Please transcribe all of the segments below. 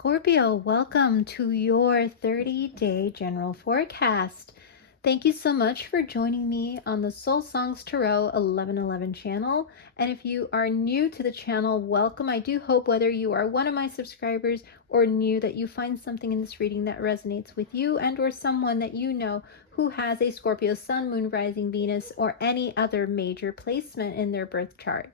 Scorpio, welcome to your 30-day general forecast. Thank you so much for joining me on the Soul Songs Tarot 1111 channel. And if you are new to the channel, welcome. I do hope whether you are one of my subscribers or new that you find something in this reading that resonates with you and or someone that you know who has a Scorpio Sun, Moon, Rising, Venus, or any other major placement in their birth chart.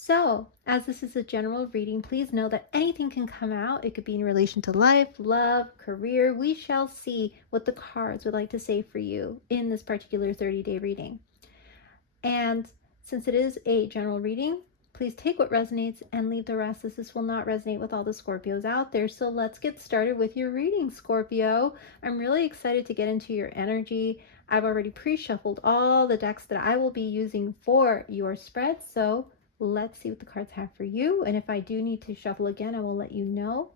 So, as this is a general reading, please know that anything can come out. It could be in relation to life, love, career. We shall see what the cards would like to say for you in this particular 30-day reading. And since it is a general reading, please take what resonates and leave the rest, as this will not resonate with all the Scorpios out there. So let's get started with your reading, Scorpio. I'm really excited to get into your energy. I've already pre-shuffled all the decks that I will be using for your spread. So let's see what the cards have for you. And if I do need to shuffle again, I will let you know.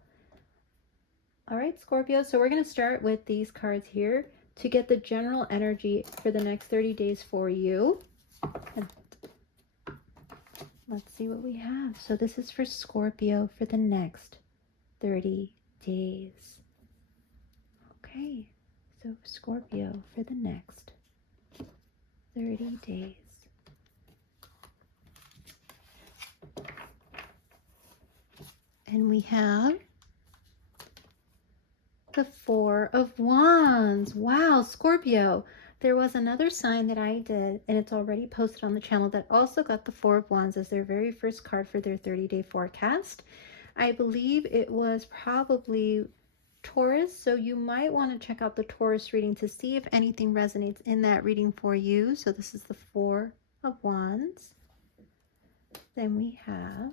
All right, Scorpio. So we're going to start with these cards here to get the general energy for the next 30 days for you. And let's see what we have. So this is for Scorpio for the next 30 days. Okay. So Scorpio for the next 30 days. And we have the Four of Wands. Wow, Scorpio. There was another sign that I did, and it's already posted on the channel, that also got the Four of Wands as their very first card for their 30-day forecast. I believe it was probably Taurus, so you might want to check out the Taurus reading to see if anything resonates in that reading for you. So this is the Four of Wands. Then we have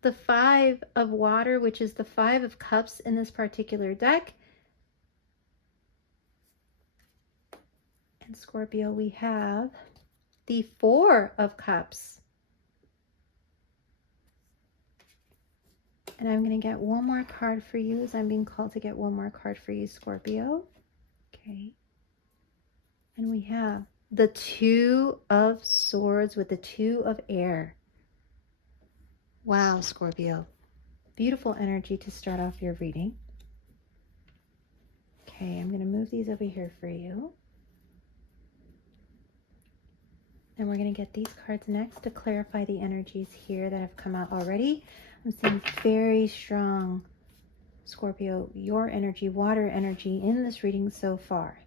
the Five of Water, which is the Five of Cups in this particular deck. And Scorpio, we have the Four of Cups. And I'm going to get one more card for you, as I'm being called to get one more card for you, Scorpio. Okay. And we have the Two of Swords with the Two of Air. Wow, Scorpio. Beautiful energy to start off your reading. Okay, I'm going to move these over here for you. And we're going to get these cards next to clarify the energies here that have come out already. I'm seeing very strong, Scorpio, your energy, water energy in this reading so far.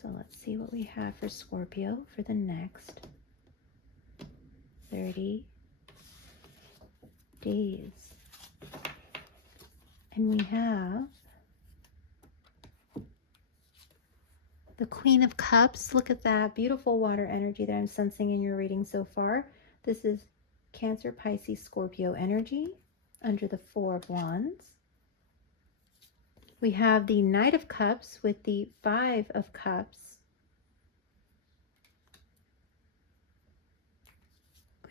So let's see what we have for Scorpio for the next 30 days. And we have the Queen of Cups. Look at that beautiful water energy that I'm sensing in your reading so far. This is Cancer, Pisces, Scorpio energy under the Four of Wands. We have the Knight of Cups with the Five of Cups.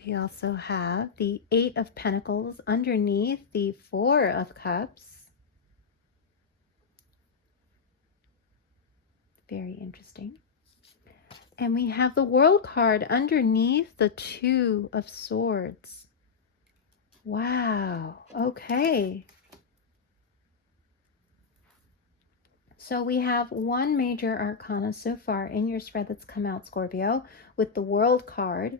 We also have the Eight of Pentacles underneath the Four of Cups. Very interesting. And we have the World card underneath the Two of Swords. Wow. Okay. So we have one major arcana so far in your spread that's come out, Scorpio, with the World card.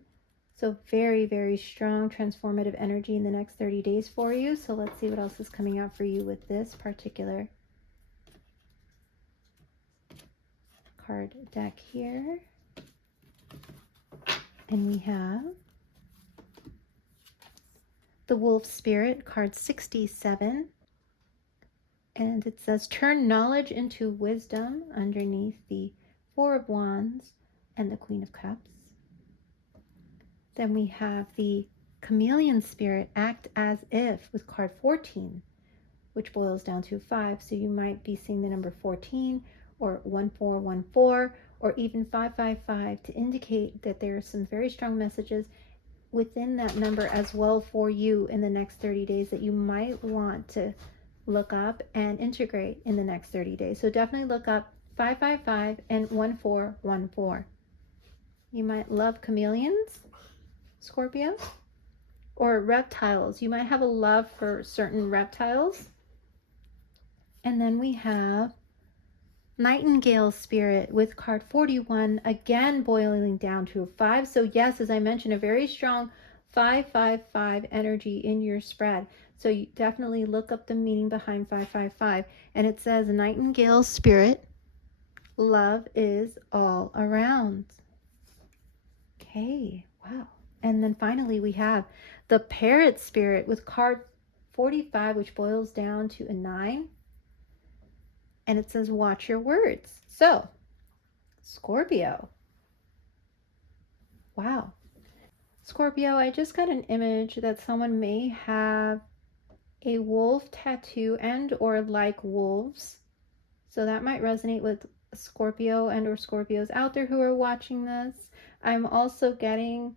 So very, very strong transformative energy in the next 30 days for you. So let's see what else is coming out for you with this particular card deck here. And we have the Wolf Spirit, card 67. And it says, turn knowledge into wisdom underneath the Four of Wands and the Queen of Cups. Then we have the Chameleon Spirit, act as if, with card 14, which boils down to 5. So you might be seeing the number 14 or 1414 or even 555 to indicate that there are some very strong messages within that number as well for you in the next 30 days that you might want to look up and integrate in the next 30 days. So definitely look up 555 and 1414. You might love chameleons, Scorpio, or reptiles. You might have a love for certain reptiles. And then we have Nightingale Spirit with card 41, again boiling down to a 5. So yes, as I mentioned, a very strong 555 energy in your spread. So you definitely look up the meaning behind 555. And it says, Nightingale Spirit, love is all around. Okay, wow. And then finally we have the Parrot Spirit with card 45, which boils down to a 9. And it says, watch your words. So, Scorpio. Wow. Scorpio, I just got an image that someone may have a wolf tattoo and or like wolves. So that might resonate with Scorpio and or Scorpios out there who are watching this. I'm also getting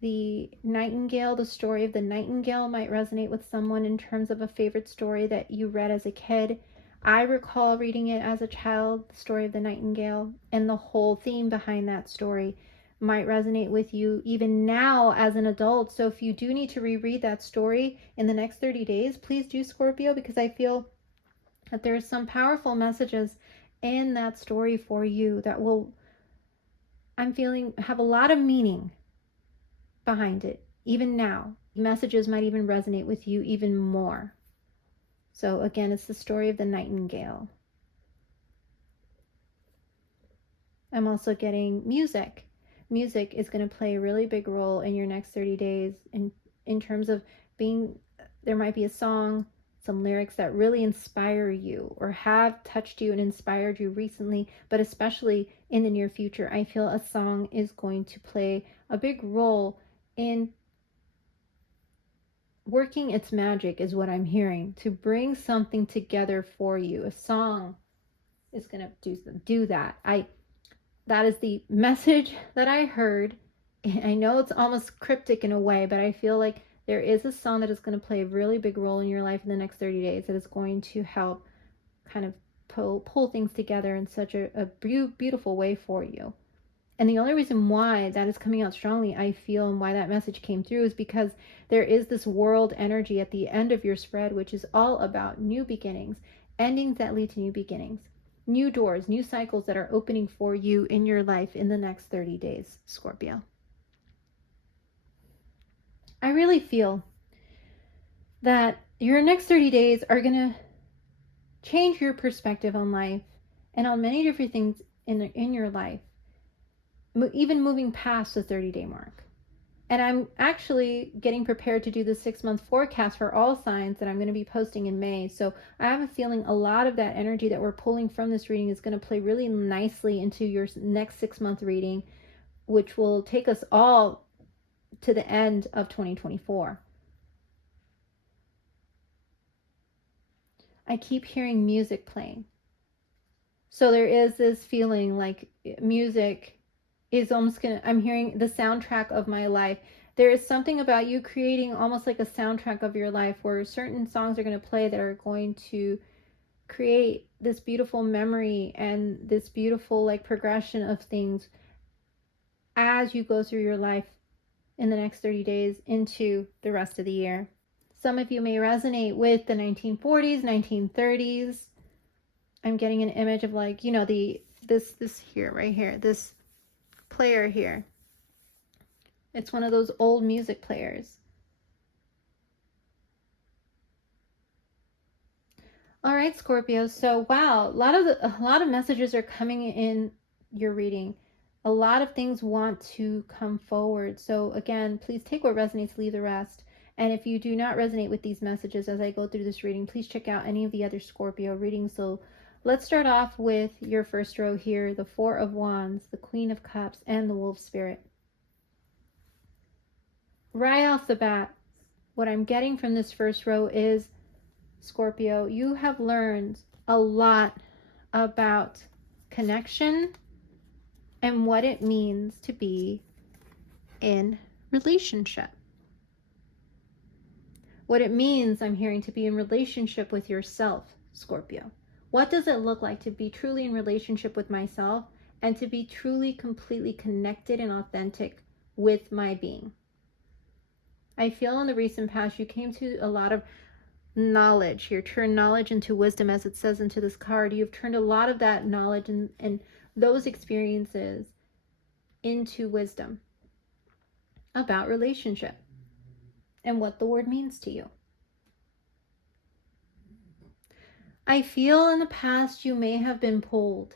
the Nightingale, the story of the Nightingale might resonate with someone in terms of a favorite story that you read as a kid. I recall reading it as a child, the story of the Nightingale, and the whole theme behind that story might resonate with you even now as an adult. So if you do need to reread that story in the next 30 days, please do, Scorpio, because I feel that there are some powerful messages in that story for you that will, I'm feeling, have a lot of meaning behind it. Even now, messages might even resonate with you even more. So again, it's the story of the Nightingale. I'm also getting music. Music is going to play a really big role in your next 30 days in terms of being, there might be a song, some lyrics that really inspire you or have touched you and inspired you recently, but especially in the near future. I feel a song is going to play a big role in working its magic, is what I'm hearing, to bring something together for you. A song is going to do that. That is the message that I heard. I know it's almost cryptic in a way, but I feel like there is a song that is going to play a really big role in your life in the next 30 days that is going to help kind of pull things together in such a beautiful way for you. And the only reason why that is coming out strongly, I feel, and why that message came through is because there is this world energy at the end of your spread, which is all about new beginnings, endings that lead to new beginnings, new doors, new cycles that are opening for you in your life in the next 30 days, Scorpio. I really feel that your next 30 days are going to change your perspective on life and on many different things in your life, even moving past the 30-day mark. And I'm actually getting prepared to do the 6-month forecast for all signs that I'm going to be posting in May. So I have a feeling a lot of that energy that we're pulling from this reading is going to play really nicely into your next 6-month reading, which will take us all to the end of 2024. I keep hearing music playing. So there is this feeling like music is almost gonna, I'm hearing the soundtrack of my life. There is something about you creating almost like a soundtrack of your life where certain songs are going to play that are going to create this beautiful memory and this beautiful like progression of things as you go through your life in the next 30 days into the rest of the year. Some of you may resonate with the 1940s, 1930s. I'm getting an image of like, you know, this here, right here, this player here. It's one of those old music players. All right, Scorpio. So wow, a lot of messages are coming in your reading. A lot of things want to come forward. So again, please take what resonates, leave the rest. And if you do not resonate with these messages as I go through this reading, please check out any of the other Scorpio readings. So let's start off with your first row here, the Four of Wands, the Queen of Cups, and the Wolf Spirit. Right off the bat, what I'm getting from this first row is, Scorpio, you have learned a lot about connection and what it means to be in relationship. What it means, I'm hearing, to be in relationship with yourself, Scorpio. What does it look like to be truly in relationship with myself and to be truly, completely connected and authentic with my being? I feel in the recent past you came to a lot of knowledge. You turned knowledge into wisdom, as it says into this card. You've turned a lot of that knowledge and those experiences into wisdom about relationship and what the word means to you. I feel in the past you may have been pulled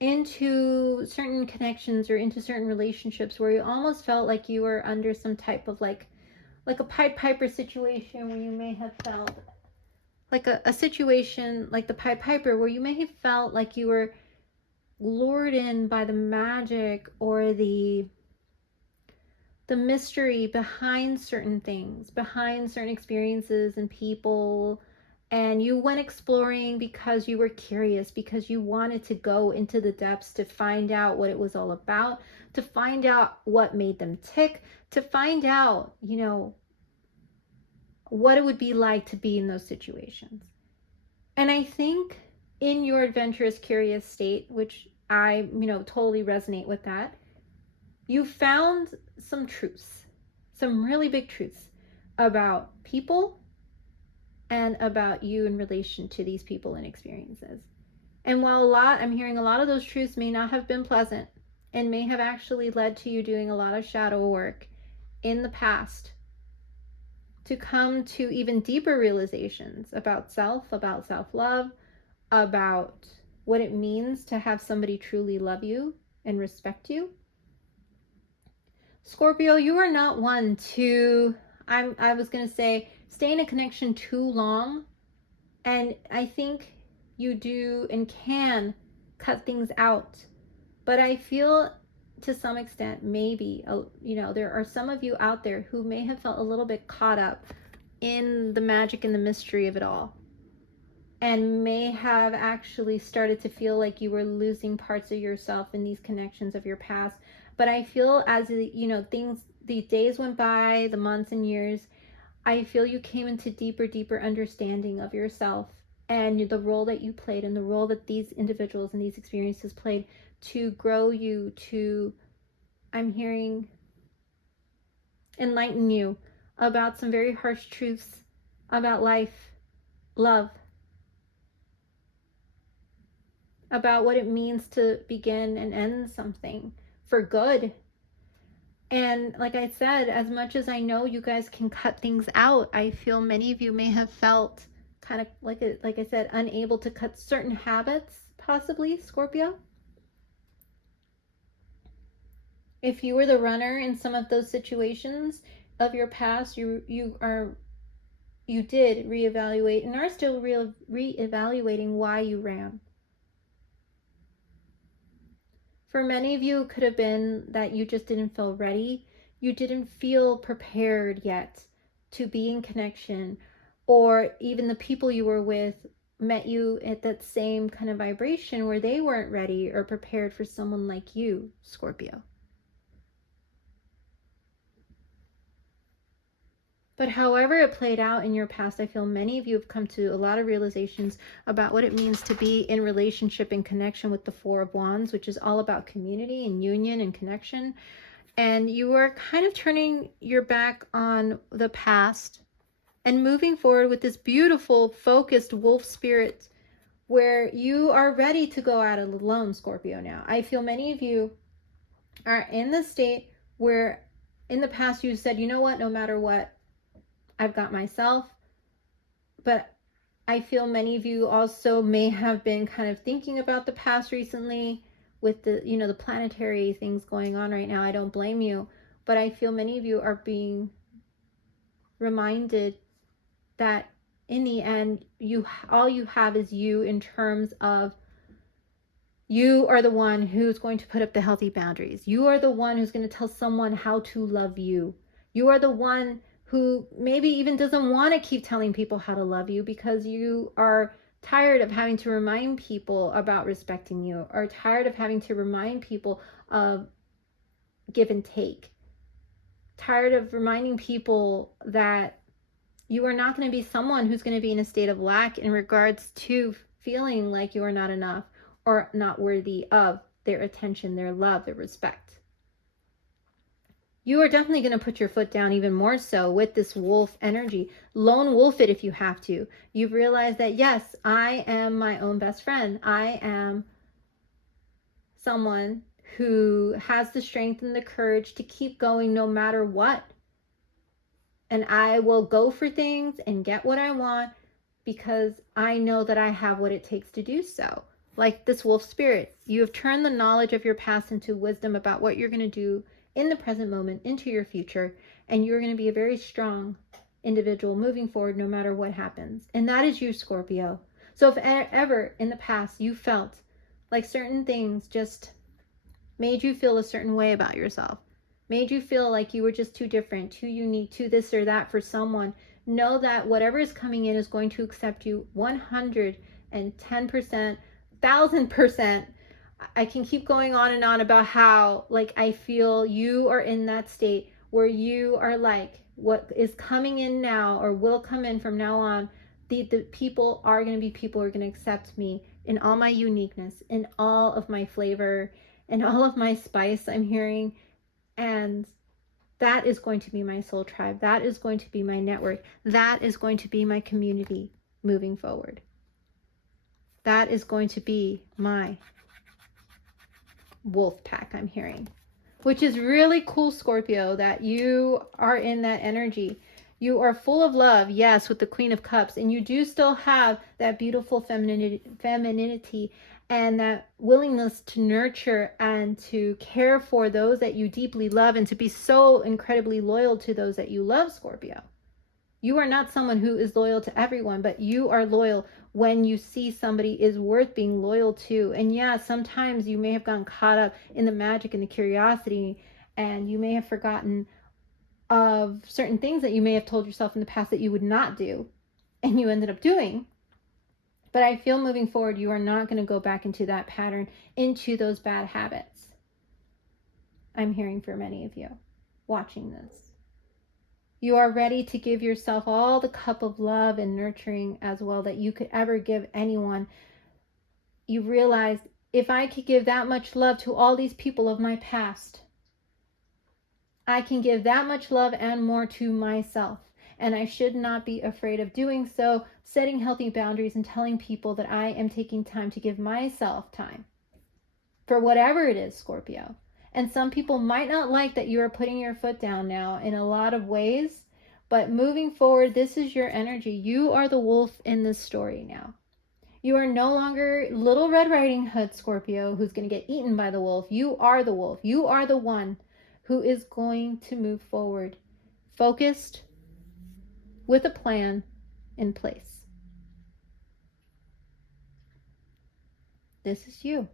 into certain connections or into certain relationships where you almost felt like you were under some type of like a Pied Piper situation, where you may have felt like a situation like the Pied Piper, where you may have felt like you were lured in by the magic or the mystery behind certain things, behind certain experiences and people. And you went exploring because you were curious, because you wanted to go into the depths to find out what it was all about, to find out what made them tick, to find out, you know, what it would be like to be in those situations. And I think in your adventurous, curious state, which I, totally resonate with that, you found some truths, some really big truths about people and about you in relation to these people and experiences. And while I'm hearing a lot of those truths may not have been pleasant and may have actually led to you doing a lot of shadow work in the past to come to even deeper realizations about self, about self-love, about what it means to have somebody truly love you and respect you. Scorpio, you are not one to, I was going to say, stay in a connection too long. And I think you do and can cut things out. But I feel to some extent, maybe, there are some of you out there who may have felt a little bit caught up in the magic and the mystery of it all, and may have actually started to feel like you were losing parts of yourself in these connections of your past. But I feel as, the days went by, the months and years, I feel you came into deeper understanding of yourself and the role that you played and the role that these individuals and these experiences played to grow you, to, I'm hearing, enlighten you about some very harsh truths about life, love, about what it means to begin and end something for good. And like I said, as much as I know you guys can cut things out, I feel many of you may have felt kind of like I said, unable to cut certain habits, possibly, Scorpio. If you were the runner in some of those situations of your past, you did reevaluate and are still reevaluating why you ran. For many of you, it could have been that you just didn't feel ready. You didn't feel prepared yet to be in connection, or even the people you were with met you at that same kind of vibration where they weren't ready or prepared for someone like you, Scorpio. But however it played out in your past, I feel many of you have come to a lot of realizations about what it means to be in relationship and connection with the Four of Wands, which is all about community and union and connection. And you are kind of turning your back on the past and moving forward with this beautiful, focused wolf spirit where you are ready to go out alone, Scorpio, now. I feel many of you are in the state where in the past you said, you know what, no matter what, I've got myself. But I feel many of you also may have been kind of thinking about the past recently with the, the planetary things going on right now. I don't blame you, but I feel many of you are being reminded that in the end, all you have is you, in terms of you are the one who's going to put up the healthy boundaries. You are the one who's going to tell someone how to love you. You are the one who maybe even doesn't want to keep telling people how to love you because you are tired of having to remind people about respecting you, or tired of having to remind people of give and take, tired of reminding people that you are not going to be someone who's going to be in a state of lack in regards to feeling like you are not enough or not worthy of their attention, their love, their respect. You are definitely going to put your foot down even more so with this wolf energy. Lone wolf it if you have to. You've realized that, yes, I am my own best friend. I am someone who has the strength and the courage to keep going no matter what. And I will go for things and get what I want because I know that I have what it takes to do so. Like this wolf spirit, you have turned the knowledge of your past into wisdom about what you're going to do in the present moment into your future. And you're going to be a very strong individual moving forward no matter what happens. And that is you, Scorpio. So if ever in the past you felt like certain things just made you feel a certain way about yourself, made you feel like you were just too different, too unique, too this or that for someone, know that whatever is coming in is going to accept you 110%, 1000%. I can keep going on and on about how, like, I feel you are in that state where you are like, what is coming in now or will come in from now on, the people are going to be people who are going to accept me in all my uniqueness, in all of my flavor, in all of my spice I'm hearing. And that is going to be my soul tribe. That is going to be my network. That is going to be my community moving forward. That is going to be my wolf pack I'm hearing, which is really cool, Scorpio, that you are in that energy. You are full of love, yes, with the Queen of Cups, and you do still have that beautiful femininity and that willingness to nurture and to care for those that you deeply love and to be so incredibly loyal to those that you love, Scorpio. You are not someone who is loyal to everyone, but you are loyal when you see somebody is worth being loyal to. And yeah, sometimes you may have gotten caught up in the magic and the curiosity, and you may have forgotten of certain things that you may have told yourself in the past that you would not do, and you ended up doing. But I feel moving forward, you are not going to go back into that pattern, into those bad habits. I'm hearing for many of you watching this. You are ready to give yourself all the cup of love and nurturing as well that you could ever give anyone. You realize, if I could give that much love to all these people of my past, I can give that much love and more to myself. And I should not be afraid of doing so, setting healthy boundaries and telling people that I am taking time to give myself time for whatever it is, Scorpio. And some people might not like that you are putting your foot down now in a lot of ways, but moving forward, this is your energy. You are the wolf in this story now. You are no longer Little Red Riding Hood, Scorpio, who's going to get eaten by the wolf. You are the wolf. You are the one who is going to move forward, focused, with a plan in place. This is you.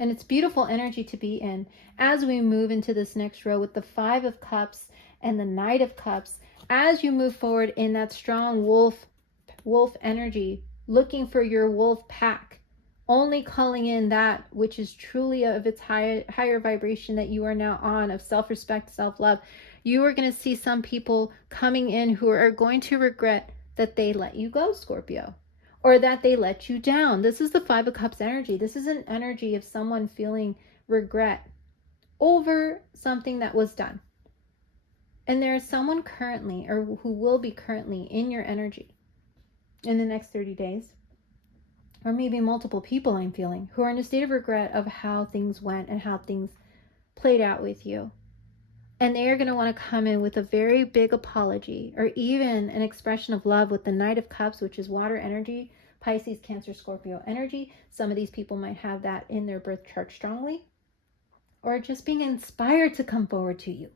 And it's beautiful energy to be in as we move into this next row with the Five of Cups and the Knight of Cups. As you move forward in that strong wolf energy, looking for your wolf pack, only calling in that which is truly of its higher vibration that you are now on, of self-respect, self-love. You are going to see some people coming in who are going to regret that they let you go, Scorpio, or that they let you down. This is the Five of Cups energy. This is an energy of someone feeling regret over something that was done. And there is someone currently, or who will be currently in your energy in the next 30 days, or maybe multiple people I'm feeling, who are in a state of regret of how things went and how things played out with you. And they are going to want to come in with a very big apology, or even an expression of love with the Knight of Cups, which is water energy, Pisces, Cancer, Scorpio energy. Some of these people might have that in their birth chart strongly, or just being inspired to come forward to you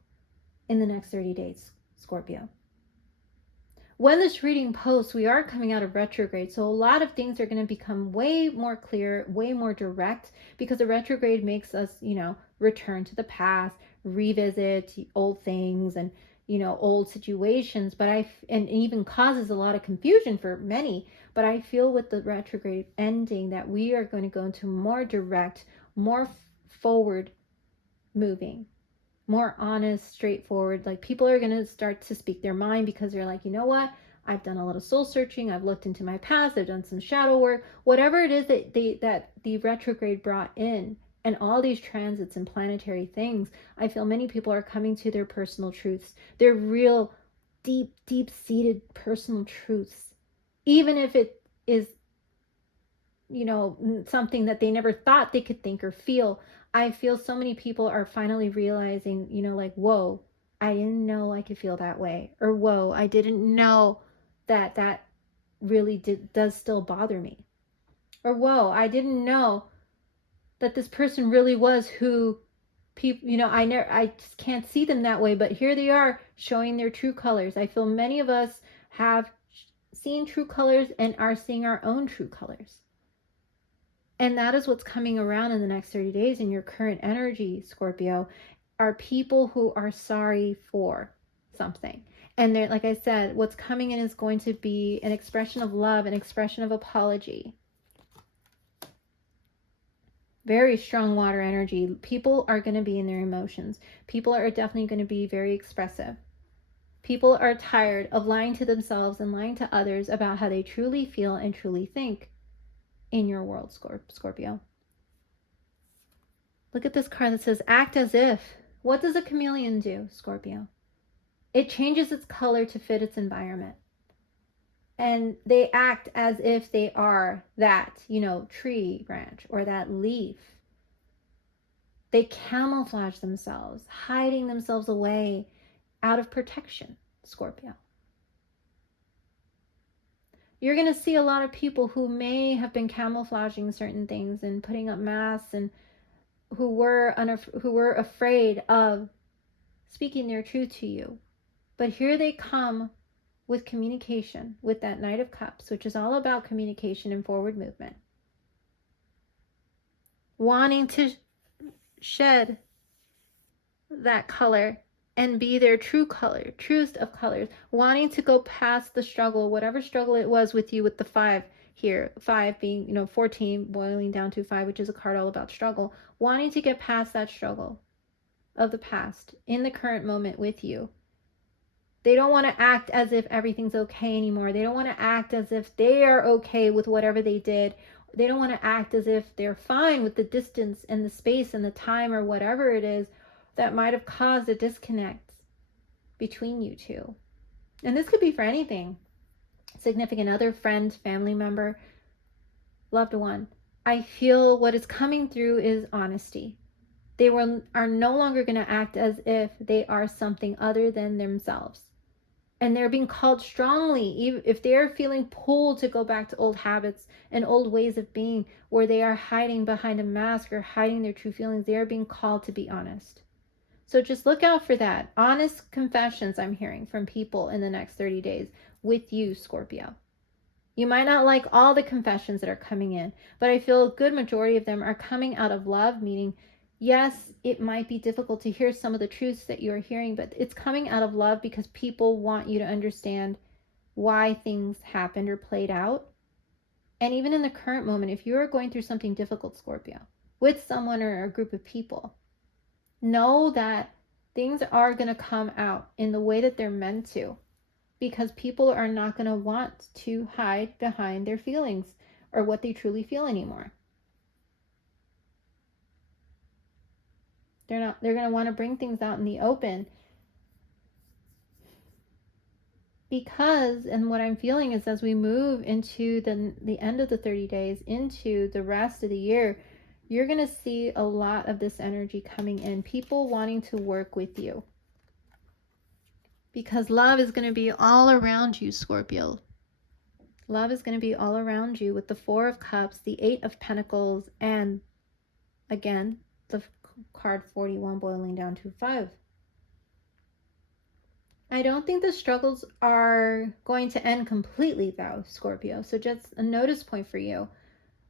in the next 30 days, Scorpio. When this reading posts, we are coming out of retrograde, so a lot of things are going to become way more clear, way more direct, because the retrograde makes us, return to the past, revisit old things and, old situations, and even causes a lot of confusion for many. But I feel with the retrograde ending that we are going to go into more direct, more forward moving, more honest, straightforward. Like, people are going to start to speak their mind because they're like, you know what? I've done a little soul searching. I've looked into my past. I've done some shadow work. Whatever it is that the retrograde brought in and all these transits and planetary things, I feel many people are coming to their personal truths, their real deep-seated personal truths, even if it is, you know, something that they never thought they could think or feel. I feel so many people are finally realizing, you know, like, whoa, I didn't know I could feel that way, or whoa, I didn't know that that really does still bother me, or whoa, I didn't know that this person really was who people, you know, I just can't see them that way, but here they are showing their true colors. I feel many of us have seen true colors and are seeing our own true colors. And that is what's coming around in the next 30 days in your current energy, Scorpio, are people who are sorry for something. And they're, like I said, what's coming in is going to be an expression of love, an expression of apology. Very strong water energy. People are going to be in their emotions. People are definitely going to be very expressive. People are tired of lying to themselves and lying to others about how they truly feel and truly think in your world, Scorpio. Look at this card that says, act as if. What does a chameleon do, Scorpio? It changes its color to fit its environment. And they act as if they are that, you know, tree branch or that leaf. They camouflage themselves, hiding themselves away out of protection, Scorpio. You're going to see a lot of people who may have been camouflaging certain things and putting up masks, and who were afraid of speaking their truth to you. But here they come with communication, with that Knight of Cups, which is all about communication and forward movement. Wanting to shed that color and be their true color, truest of colors, wanting to go past the struggle, whatever struggle it was with you with the 5 here, 5 being, you know, 14 boiling down to 5, which is a card all about struggle, wanting to get past that struggle of the past in the current moment with you. They don't want to act as if everything's okay anymore. They don't want to act as if they are okay with whatever they did. They don't want to act as if they're fine with the distance and the space and the time or whatever it is that might have caused a disconnect between you two. And this could be for anything. Significant other, friend, family member, loved one. I feel what is coming through is honesty. They are no longer going to act as if they are something other than themselves. And they're being called strongly, even if they're feeling pulled to go back to old habits and old ways of being, where they are hiding behind a mask or hiding their true feelings. They are being called to be honest. So just look out for that. Honest confessions I'm hearing from people in the next 30 days with you, Scorpio. You might not like all the confessions that are coming in, but I feel a good majority of them are coming out of love, meaning, yes, it might be difficult to hear some of the truths that you're hearing, but it's coming out of love because people want you to understand why things happened or played out. And even in the current moment, if you're going through something difficult, Scorpio, with someone or a group of people, know that things are going to come out in the way that they're meant to, because people are not going to want to hide behind their feelings or what they truly feel anymore. They're going to want to bring things out in the open, because, and what I'm feeling is, as we move into the end of the 30 days, into the rest of the year, you're going to see a lot of this energy coming in, people wanting to work with you, because love is going to be all around you, Scorpio. Love is going to be all around you with the 4 of Cups, the 8 of Pentacles, and again, the card 41 boiling down to 5. I don't think the struggles are going to end completely though, Scorpio. So just a notice point for you.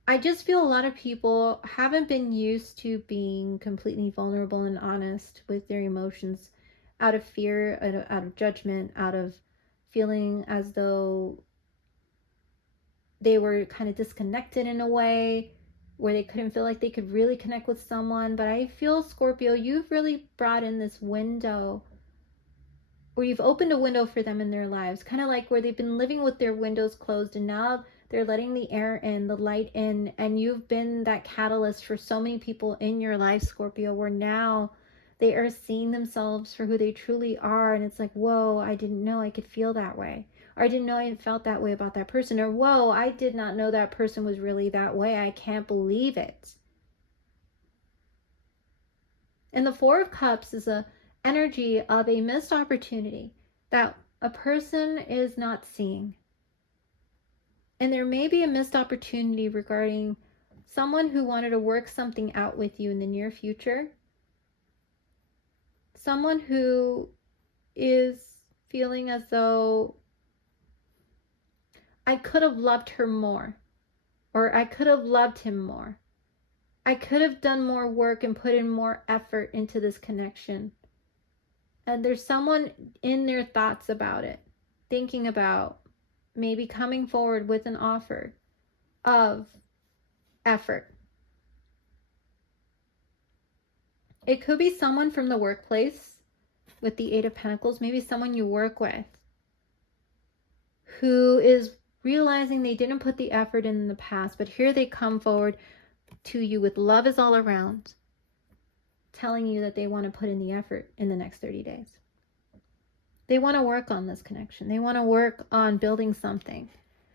I just feel a lot of people haven't been used to being completely vulnerable and honest with their emotions, out of fear, out of judgment, out of feeling as though they were kind of disconnected in a way where they couldn't feel like they could really connect with someone. But I feel, Scorpio, you've really brought in this window, or you've opened a window for them in their lives, kind of like where they've been living with their windows closed, and now They're letting the air in, the light in, and you've been that catalyst for so many people in your life, Scorpio, where now they are seeing themselves for who they truly are. And it's like, whoa, I didn't know I could feel that way. Or I didn't know I felt that way about that person. Or, whoa, I did not know that person was really that way. I can't believe it. And the Four of Cups is a energy of a missed opportunity that a person is not seeing. And there may be a missed opportunity regarding someone who wanted to work something out with you in the near future. Someone who is feeling as though I could have loved her more, or I could have loved him more. I could have done more work and put in more effort into this connection. And there's someone in their thoughts about it, thinking about maybe coming forward with an offer of effort. It could be someone from the workplace with the Eight of Pentacles, maybe someone you work with who is realizing they didn't put the effort in the past, but here they come forward to you with love is all around, telling you that they want to put in the effort in the next 30 days. They want to work on this connection. They want to work on building something.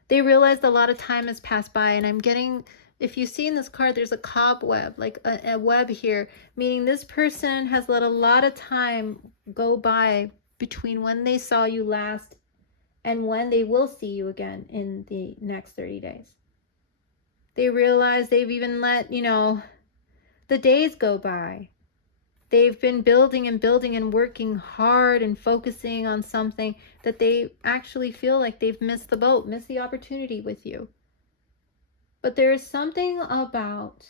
They realized a lot of time has passed by, and I'm getting, if you see in this card, there's a cobweb, like a web here, meaning this person has let a lot of time go by between when they saw you last and when they will see you again in the next 30 days. They realize they've even let, the days go by. They've been building and working hard and focusing on something that they actually feel like they've missed the boat, missed the opportunity with you. But there is something about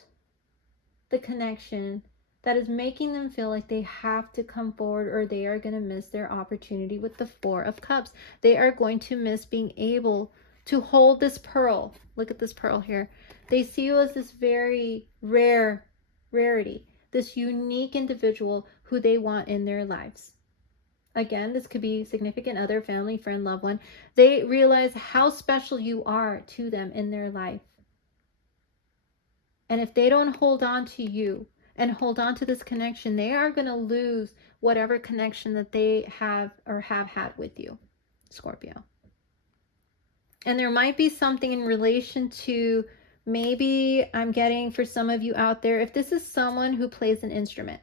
the connection that is making them feel like they have to come forward, or they are going to miss their opportunity with the Four of Cups. They are going to miss being able to hold this pearl. Look at this pearl here. They see you as this very rarity, this unique individual who they want in their lives. Again, this could be significant other, family, friend, loved one. They realize how special you are to them in their life. And if they don't hold on to you and hold on to this connection, they are going to lose whatever connection that they have or have had with you, Scorpio. And there might be something in relation to, maybe I'm getting for some of you out there, if this is someone who plays an instrument,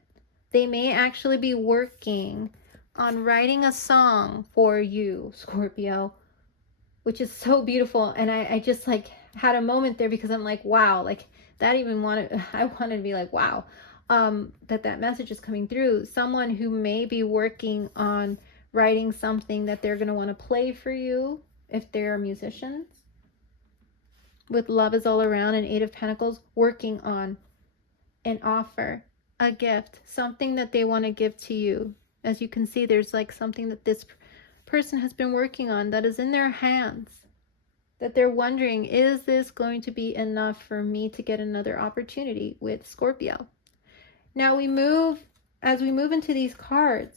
they may actually be working on writing a song for you, Scorpio, which is so beautiful. And I just like had a moment there because I'm like, wow, like that I wanted to be like, wow, that message is coming through. Someone who may be working on writing something that they're going to want to play for you if they're musicians. With love is all around and Eight of Pentacles, working on an offer, a gift, something that they want to give to you. As you can see, there's like something that this person has been working on that is in their hands, that they're wondering, is this going to be enough for me to get another opportunity with Scorpio? Now as we move into these cards,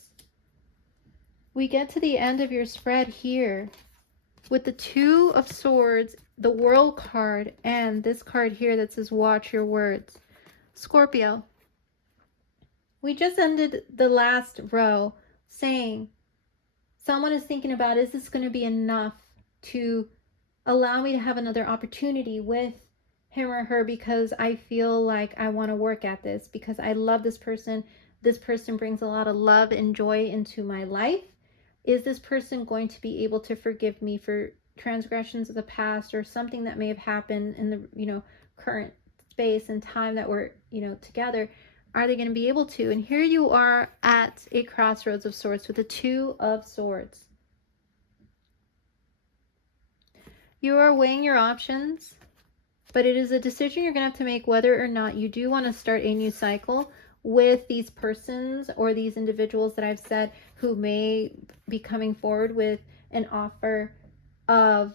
we get to the end of your spread here with the Two of Swords, the World card, and this card here that says watch your words. Scorpio, we just ended the last row saying someone is thinking about, is this going to be enough to allow me to have another opportunity with him or her, because I feel like I want to work at this, because I love this person. This person brings a lot of love and joy into my life. Is this person going to be able to forgive me for transgressions of the past or something that may have happened in the, current space and time that we're, together? Are they going to be able to? And here you are at a crossroads of sorts with the Two of Swords. You are weighing your options, but it is a decision you're going to have to make whether or not you do want to start a new cycle with these persons or these individuals that I've said who may be coming forward with an offer of,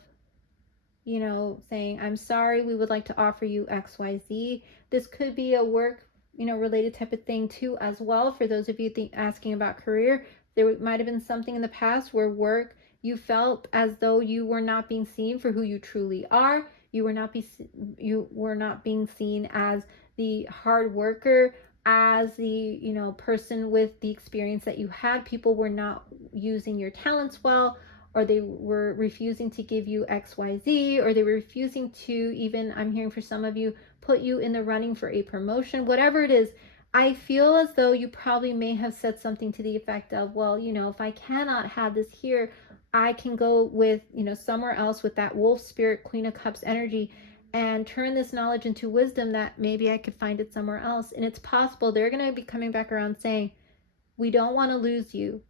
saying, I'm sorry, we would like to offer you XYZ. This could be a work, related type of thing too as well. For those of you asking about career, there might have been something in the past where work, you felt as though you were not being seen for who you truly are. You were not being seen as the hard worker, as the, you know, person with the experience that you had. People were not using your talents well, or they were refusing to give you XYZ, or they were refusing to even, I'm hearing for some of you, put you in the running for a promotion, whatever it is. I feel as though you probably may have said something to the effect of, well, you know, if I cannot have this here, I can go with, you know, somewhere else with that wolf spirit, Queen of Cups energy, and turn this knowledge into wisdom that maybe I could find it somewhere else. And it's possible they're going to be coming back around saying, we don't want to lose you.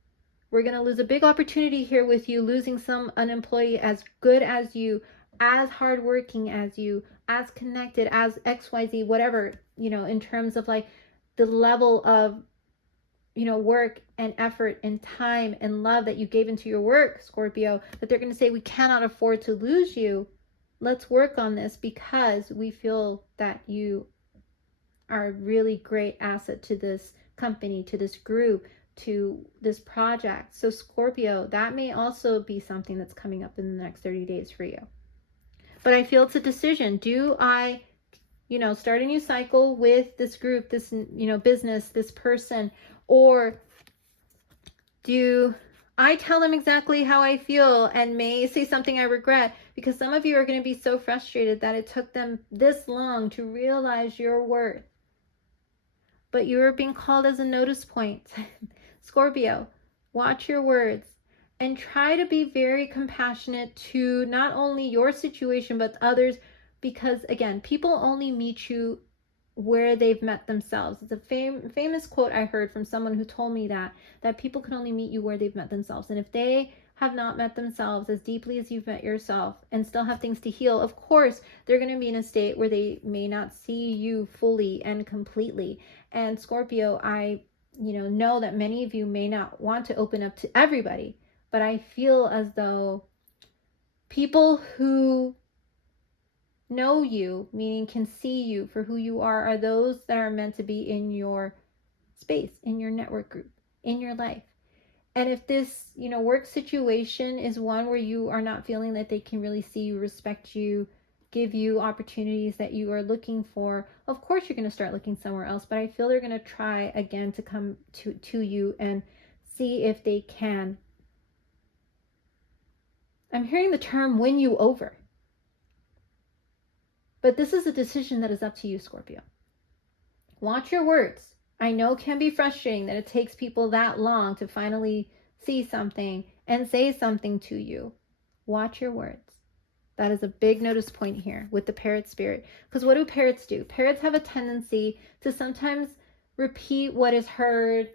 We're going to lose a big opportunity here with you, losing an employee as good as you, as hardworking as you, as connected as XYZ, whatever, you know, in terms of like the level of, you know, work and effort and time and love that you gave into your work, Scorpio, that they're going to say, we cannot afford to lose you. Let's work on this because we feel that you are a really great asset to this company, to this group, to this project. So Scorpio, that may also be something that's coming up in the next 30 days for you. But I feel it's a decision. Do I, you know, start a new cycle with this group, this, you know, business, this person, or do I tell them exactly how I feel and may say something I regret? Because some of you are going to be so frustrated that it took them this long to realize your worth. But you're being called as a notice point. Scorpio, watch your words and try to be very compassionate to not only your situation, but others. Because again, people only meet you where they've met themselves. It's a famous quote I heard from someone who told me that people can only meet you where they've met themselves. And if they have not met themselves as deeply as you've met yourself and still have things to heal, of course, they're going to be in a state where they may not see you fully and completely. And Scorpio, I know that many of you may not want to open up to everybody, but I feel as though people who know you, meaning can see you for who you are those that are meant to be in your space, in your network group, in your life. And if this, work situation is one where you are not feeling that they can really see you, respect you, give you opportunities that you are looking for, of course you're going to start looking somewhere else. But I feel they're going to try again to come to you and see if they can. I'm hearing the term win you over. But this is a decision that is up to you, Scorpio. Watch your words. I know it can be frustrating that it takes people that long to finally see something and say something to you. Watch your words. That is a big notice point here with the parrot spirit. Because what do parrots do? Parrots have a tendency to sometimes repeat what is heard,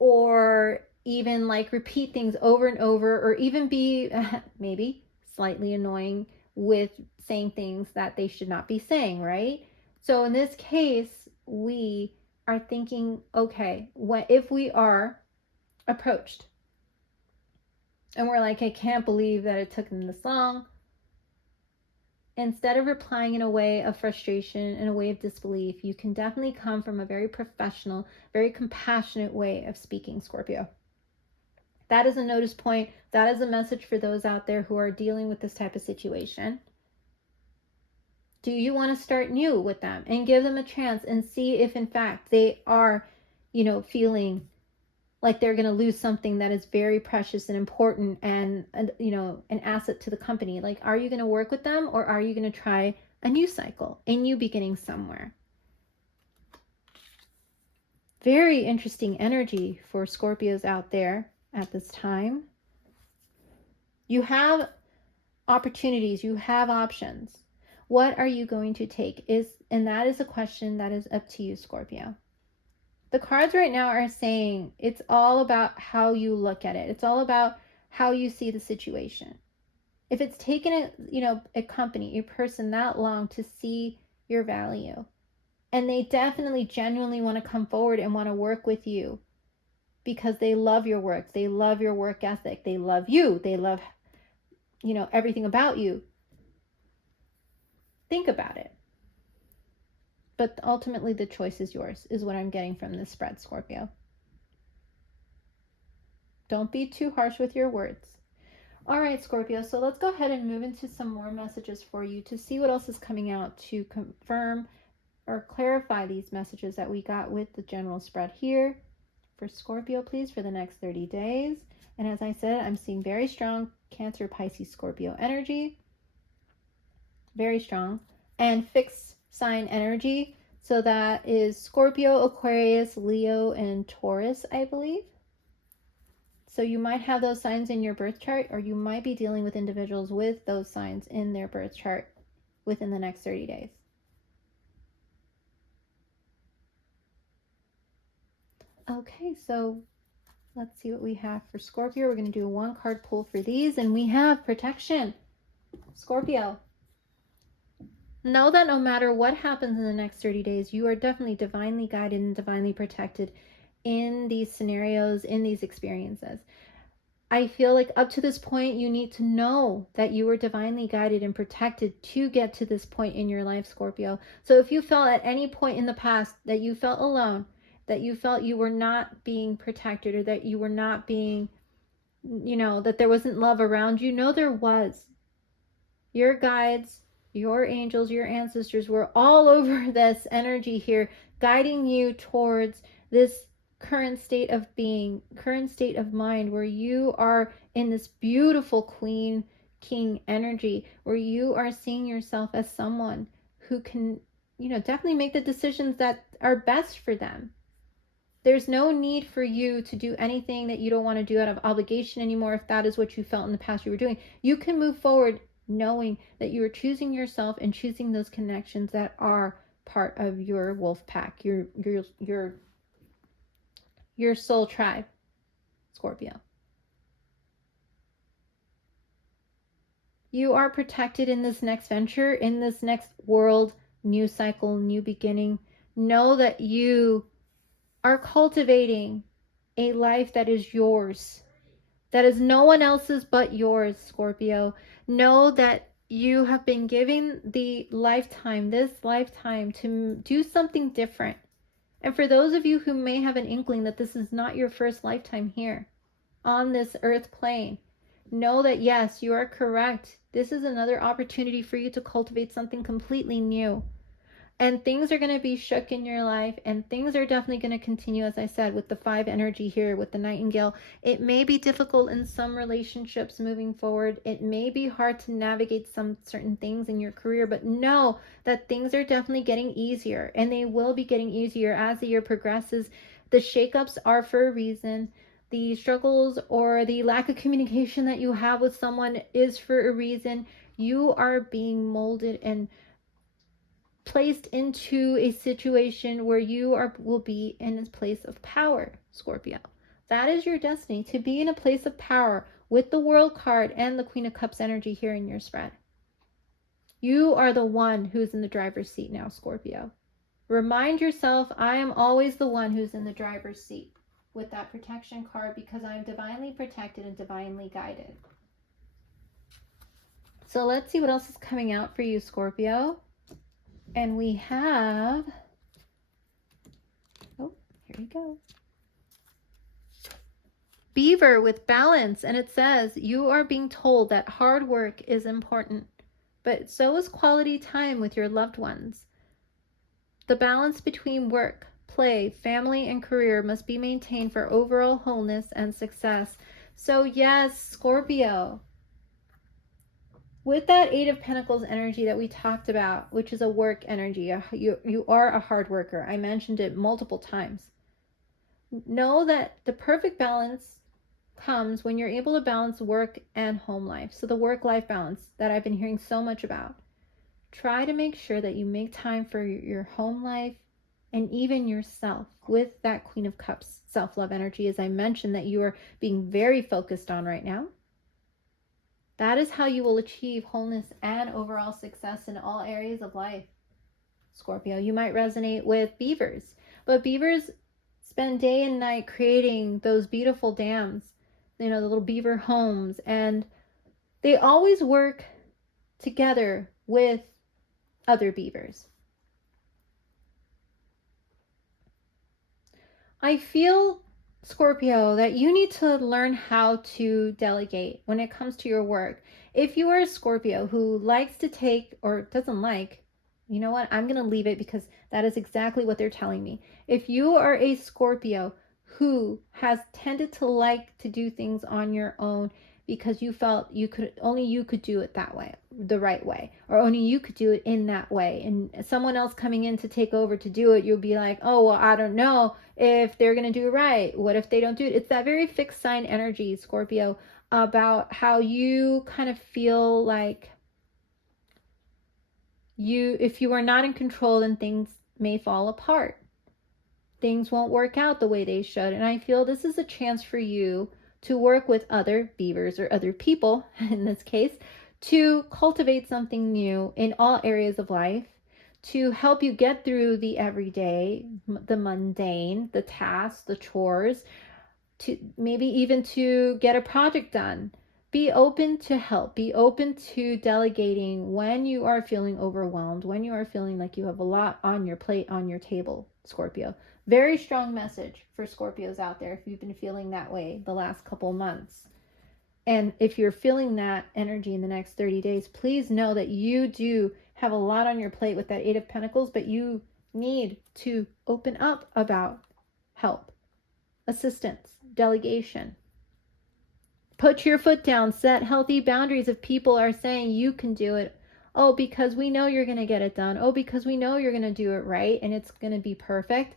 or even like repeat things over and over, or even be maybe slightly annoying with saying things that they should not be saying, right? So in this case, we are thinking, okay, what if we are approached and we're like, I can't believe that it took them this long. Instead of replying in a way of frustration, in a way of disbelief, you can definitely come from a very professional, very compassionate way of speaking, Scorpio. That is a notice point. That is a message for those out there who are dealing with this type of situation. Do you want to start new with them and give them a chance and see if in fact they are, feeling like they're going to lose something that is very precious and important and an asset to the company? Like, are you going to work with them, or are you going to try a new cycle, a new beginning somewhere? Very interesting energy for Scorpios out there at this time. You have opportunities, you have options. What are you going to take? And that is a question that is up to you, Scorpio. The cards right now are saying it's all about how you look at it. It's all about how you see the situation. If it's taken a company, a person that long to see your value, and they definitely genuinely want to come forward and want to work with you because they love your work, they love your work ethic, they love you, they love everything about you. Think about it. But ultimately the choice is yours, is what I'm getting from this spread, Scorpio. Don't be too harsh with your words. All right, Scorpio, so let's go ahead and move into some more messages for you to see what else is coming out to confirm or clarify these messages that we got with the general spread here for Scorpio, please, for the next 30 days. And as I said, I'm seeing very strong Cancer, Pisces, Scorpio energy. Very strong. And fixed sign energy. So that is Scorpio, Aquarius, Leo, and Taurus, I believe. So you might have those signs in your birth chart, or you might be dealing with individuals with those signs in their birth chart within the next 30 days. Okay, so let's see what we have for Scorpio. We're going to do a one card pull for these, and we have protection. Scorpio, know that no matter what happens in the next 30 days, you are definitely divinely guided and divinely protected in these scenarios, in these experiences. I feel like up to this point, you need to know that you were divinely guided and protected to get to this point in your life, Scorpio. So if you felt at any point in the past that you felt alone, that you felt you were not being protected, or that you were not being, that there wasn't love around you, know there was. Your guides, your angels, your ancestors were all over this energy here, guiding you towards this current state of being, current state of mind, where you are in this beautiful queen, king energy, where you are seeing yourself as someone who can, definitely make the decisions that are best for them. There's no need for you to do anything that you don't want to do out of obligation anymore. If that is what you felt in the past you were doing, you can move forward knowing that you are choosing yourself and choosing those connections that are part of your wolf pack, your soul tribe, Scorpio. You are protected in this next venture, in this next world, new cycle, new beginning. Know that you are cultivating a life that is yours, that is no one else's but yours, Scorpio. Know that you have been given this lifetime, to do something different. And for those of you who may have an inkling that this is not your first lifetime here on this earth plane, know that yes, you are correct. This is another opportunity for you to cultivate something completely new. And things are going to be shook in your life, and things are definitely going to continue, as I said, with the 5 energy here, with the Nightingale. It may be difficult in some relationships moving forward. It may be hard to navigate some certain things in your career, but know that things are definitely getting easier, and they will be getting easier as the year progresses. The shakeups are for a reason. The struggles or the lack of communication that you have with someone is for a reason. You are being molded and placed into a situation where you will be in a place of power, Scorpio. That is your destiny, to be in a place of power with the World card and the Queen of Cups energy here in your spread. You are the one who's in the driver's seat now, Scorpio. Remind yourself, I am always the one who's in the driver's seat with that protection card, because I am divinely protected and divinely guided. So let's see what else is coming out for you, Scorpio. And we have, here we go. Beaver with balance, and it says, you are being told that hard work is important, but so is quality time with your loved ones. The balance between work, play, family, and career must be maintained for overall wholeness and success. So yes, Scorpio, with that 8 of Pentacles energy that we talked about, which is a work energy, you are a hard worker. I mentioned it multiple times. Know that the perfect balance comes when you're able to balance work and home life. So the work-life balance that I've been hearing so much about. Try to make sure that you make time for your home life and even yourself with that Queen of Cups self-love energy, as I mentioned, that you are being very focused on right now. That is how you will achieve wholeness and overall success in all areas of life, Scorpio. You might resonate with beavers, but beavers spend day and night creating those beautiful dams, the little beaver homes, and they always work together with other beavers. I feel Scorpio, that you need to learn how to delegate when it comes to your work. If you are a Scorpio who likes to take or doesn't like, you know what? I'm going to leave it because that is exactly what they're telling me. If you are a Scorpio who has tended to like to do things on your own because you felt you could do it that way, the right way, or only you could do it in that way, and someone else coming in to take over to do it, you'll be like, oh, well, I don't know if they're going to do it right. What if they don't do it? It's that very fixed sign energy, Scorpio, about how you kind of feel like if you are not in control, then things may fall apart. Things won't work out the way they should. And I feel this is a chance for you to work with other beavers or other people, in this case, to cultivate something new in all areas of life, to help you get through the everyday, the mundane, the tasks, the chores, to maybe even to get a project done. Be open to help. Be open to delegating when you are feeling overwhelmed, when you are feeling like you have a lot on your plate, on your table, Scorpio. Very strong message for Scorpios out there if you've been feeling that way the last couple months. And if you're feeling that energy in the next 30 days, please know that you do have a lot on your plate with that Eight of Pentacles, but you need to open up about help, assistance, delegation. Put your foot down, set healthy boundaries. If people are saying you can do it, oh, because we know you're going to get it done. Oh, because we know you're going to do it right and it's going to be perfect.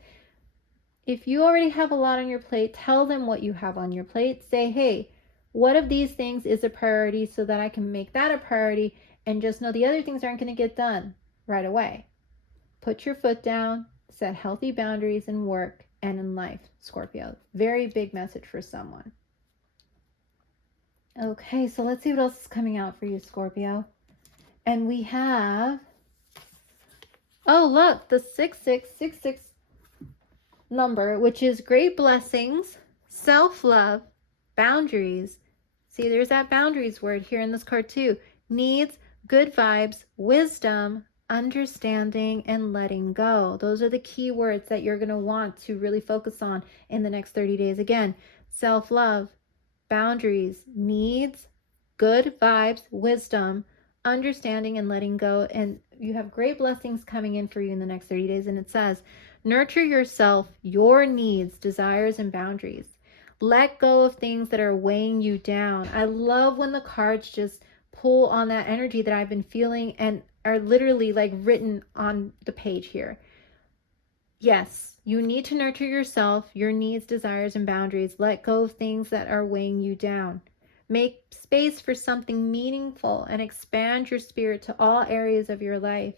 If you already have a lot on your plate, tell them what you have on your plate. Say, hey, what of these things is a priority so that I can make that a priority, and just know the other things aren't going to get done right away. Put your foot down, set healthy boundaries in work and in life, Scorpio. Very big message for someone. Okay, so let's see what else is coming out for you, Scorpio. And we have, oh, look, the 6666 number, which is great blessings, self-love, boundaries. See, there's that boundaries word here in this card too. Needs, good vibes, wisdom, understanding, and letting go. Those are the key words that you're going to want to really focus on in the next 30 days. Again, self-love, boundaries, needs, good vibes, wisdom, understanding, and letting go. And you have great blessings coming in for you in the next 30 days. And it says, nurture yourself, your needs, desires, and boundaries. Let go of things that are weighing you down. I love when the cards just pull on that energy that I've been feeling and are literally like written on the page here. Yes, you need to nurture yourself, your needs, desires, and boundaries. Let go of things that are weighing you down. Make space for something meaningful and expand your spirit to all areas of your life.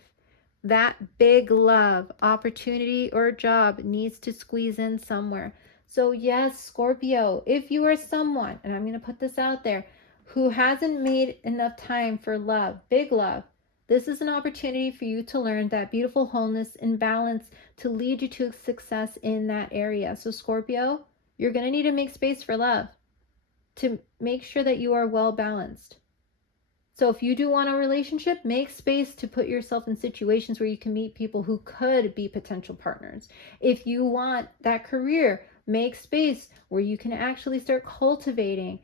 That big love, opportunity, or job needs to squeeze in somewhere. So yes, Scorpio, if you are someone, and I'm going to put this out there, who hasn't made enough time for love, big love, this is an opportunity for you to learn that beautiful wholeness and balance to lead you to success in that area. So Scorpio, you're going to need to make space for love to make sure that you are well balanced. So if you do want a relationship, make space to put yourself in situations where you can meet people who could be potential partners. If you want that career, make space where you can actually start cultivating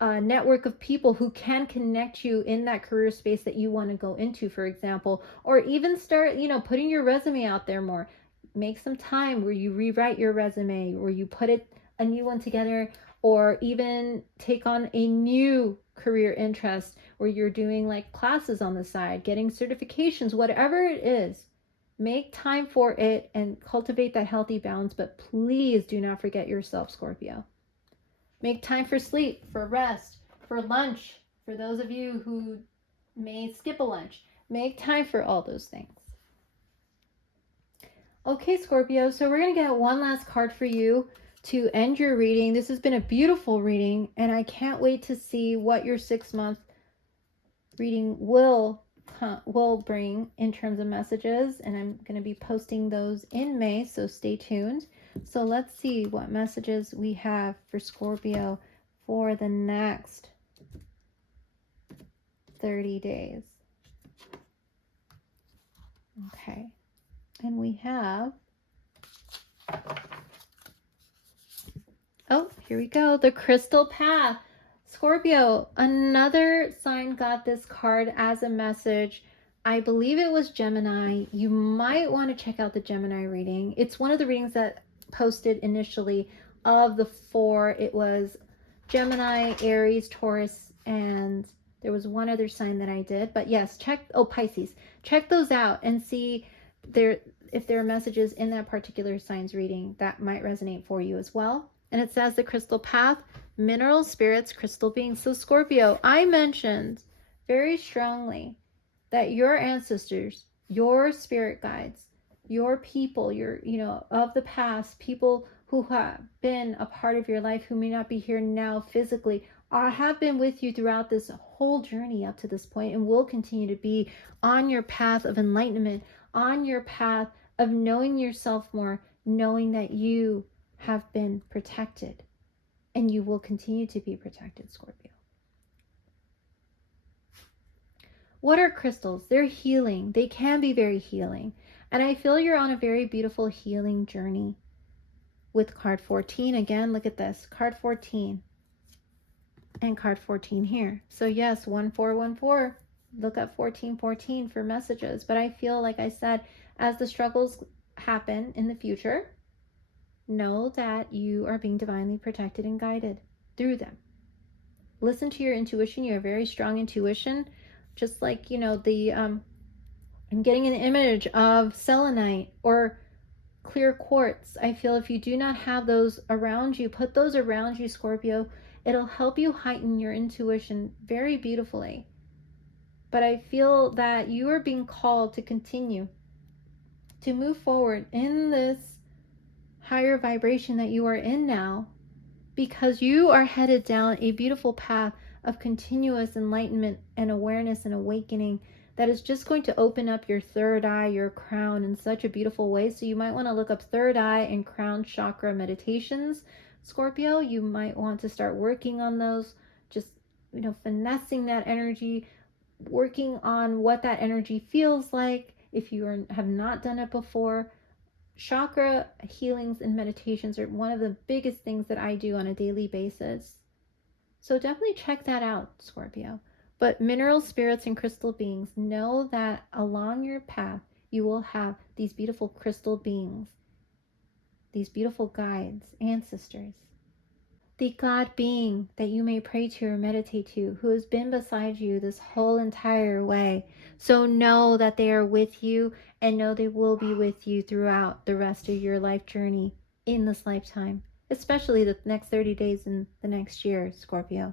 a network of people who can connect you in that career space that you want to go into, for example, or even start, putting your resume out there more. Make some time where you rewrite your resume, where you put a new one together, or even take on a new career interest where you're doing like classes on the side, getting certifications, whatever it is. Make time for it and cultivate that healthy balance, but please do not forget yourself, Scorpio. Make time for sleep, for rest, for lunch, for those of you who may skip a lunch. Make time for all those things. Okay, Scorpio, so we're going to get one last card for you to end your reading. This has been a beautiful reading, and I can't wait to see what your 6-month reading will bring in terms of messages, and I'm going to be posting those in May, so stay tuned. So let's see what messages we have for Scorpio for the next 30 days. Okay, and we have, Here we go. The crystal path. Scorpio, another sign got this card as a message. I believe it was Gemini. You might want to check out the Gemini reading. It's one of the readings that posted initially of the 4. It was Gemini, Aries, Taurus, and there was one other sign that I did. But yes, check, Pisces. Check those out and see if there are messages in that particular sign's reading that might resonate for you as well. And it says the crystal path, mineral spirits, crystal beings. So Scorpio, I mentioned very strongly that your ancestors, your spirit guides, your people, of the past, people who have been a part of your life who may not be here now physically, have been with you throughout this whole journey up to this point and will continue to be on your path of enlightenment, on your path of knowing yourself more, knowing that you have been protected and you will continue to be protected, Scorpio. What are crystals? They're healing. They can be very healing. And I feel you're on a very beautiful healing journey with card 14. Again, look at this. Card 14 and card 14 here. So yes, 1414. Look at 1414 for messages. But I feel, like I said, as the struggles happen in the future, know that you are being divinely protected and guided through them. Listen to your intuition. You have very strong intuition. Just like, I'm getting an image of selenite or clear quartz. I feel if you do not have those around you, put those around you, Scorpio. It'll help you heighten your intuition very beautifully. But I feel that you are being called to continue to move forward in this higher vibration that you are in now, because you are headed down a beautiful path of continuous enlightenment and awareness and awakening that is just going to open up your third eye, your crown, in such a beautiful way. So you might want to look up third eye and crown chakra meditations, Scorpio. You might want to start working on those, just, finessing that energy, working on what that energy feels like if you have not done it before. Chakra healings and meditations are one of the biggest things that I do on a daily basis. So definitely check that out, Scorpio. But mineral spirits and crystal beings, know that along your path, you will have these beautiful crystal beings, these beautiful guides, ancestors. The God being that you may pray to or meditate to, who has been beside you this whole entire way. So know that they are with you, and know they will be with you throughout the rest of your life journey in this lifetime, especially the next 30 days in the next year, Scorpio.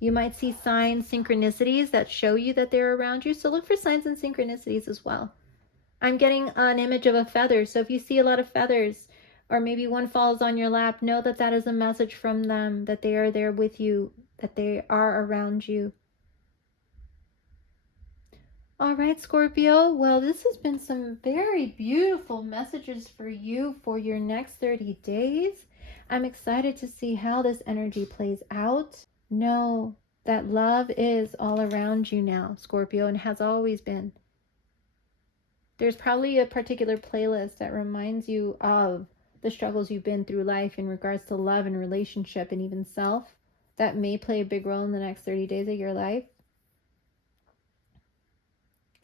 You might see signs, synchronicities that show you that they're around you. So look for signs and synchronicities as well. I'm getting an image of a feather. So if you see a lot of feathers, or maybe one falls on your lap, know that that is a message from them, that they are there with you, that they are around you. All right, Scorpio. Well, this has been some very beautiful messages for you for your next 30 days. I'm excited to see how this energy plays out. Know that love is all around you now, Scorpio, and has always been. There's probably a particular playlist that reminds you of the struggles you've been through life in regards to love and relationship and even self that may play a big role in the next 30 days of your life.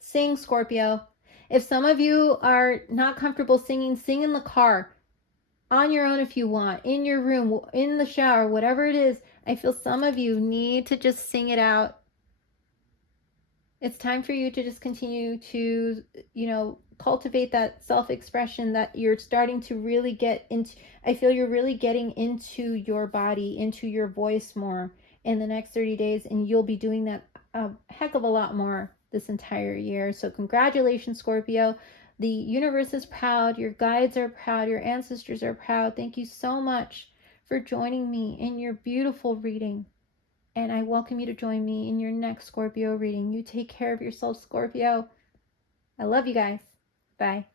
Sing, Scorpio. If some of you are not comfortable singing, sing in the car, on your own if you want, in your room, in the shower, whatever it is. I feel some of you need to just sing it out. It's time for you to just continue to, cultivate that self-expression that you're starting to really get into. I feel you're really getting into your body, into your voice more in the next 30 days, and you'll be doing that a heck of a lot more this entire year. So congratulations, Scorpio. The universe is proud. Your guides are proud. Your ancestors are proud. Thank you so much for joining me in your beautiful reading. And I welcome you to join me in your next Scorpio reading. You take care of yourself, Scorpio. I love you guys. Bye.